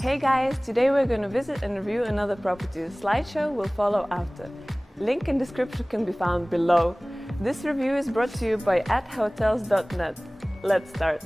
Hey guys, today we're going to visit and review another property. The slideshow will follow after. Link in description can be found below. This review is brought to you by @hotels.net. Let's start.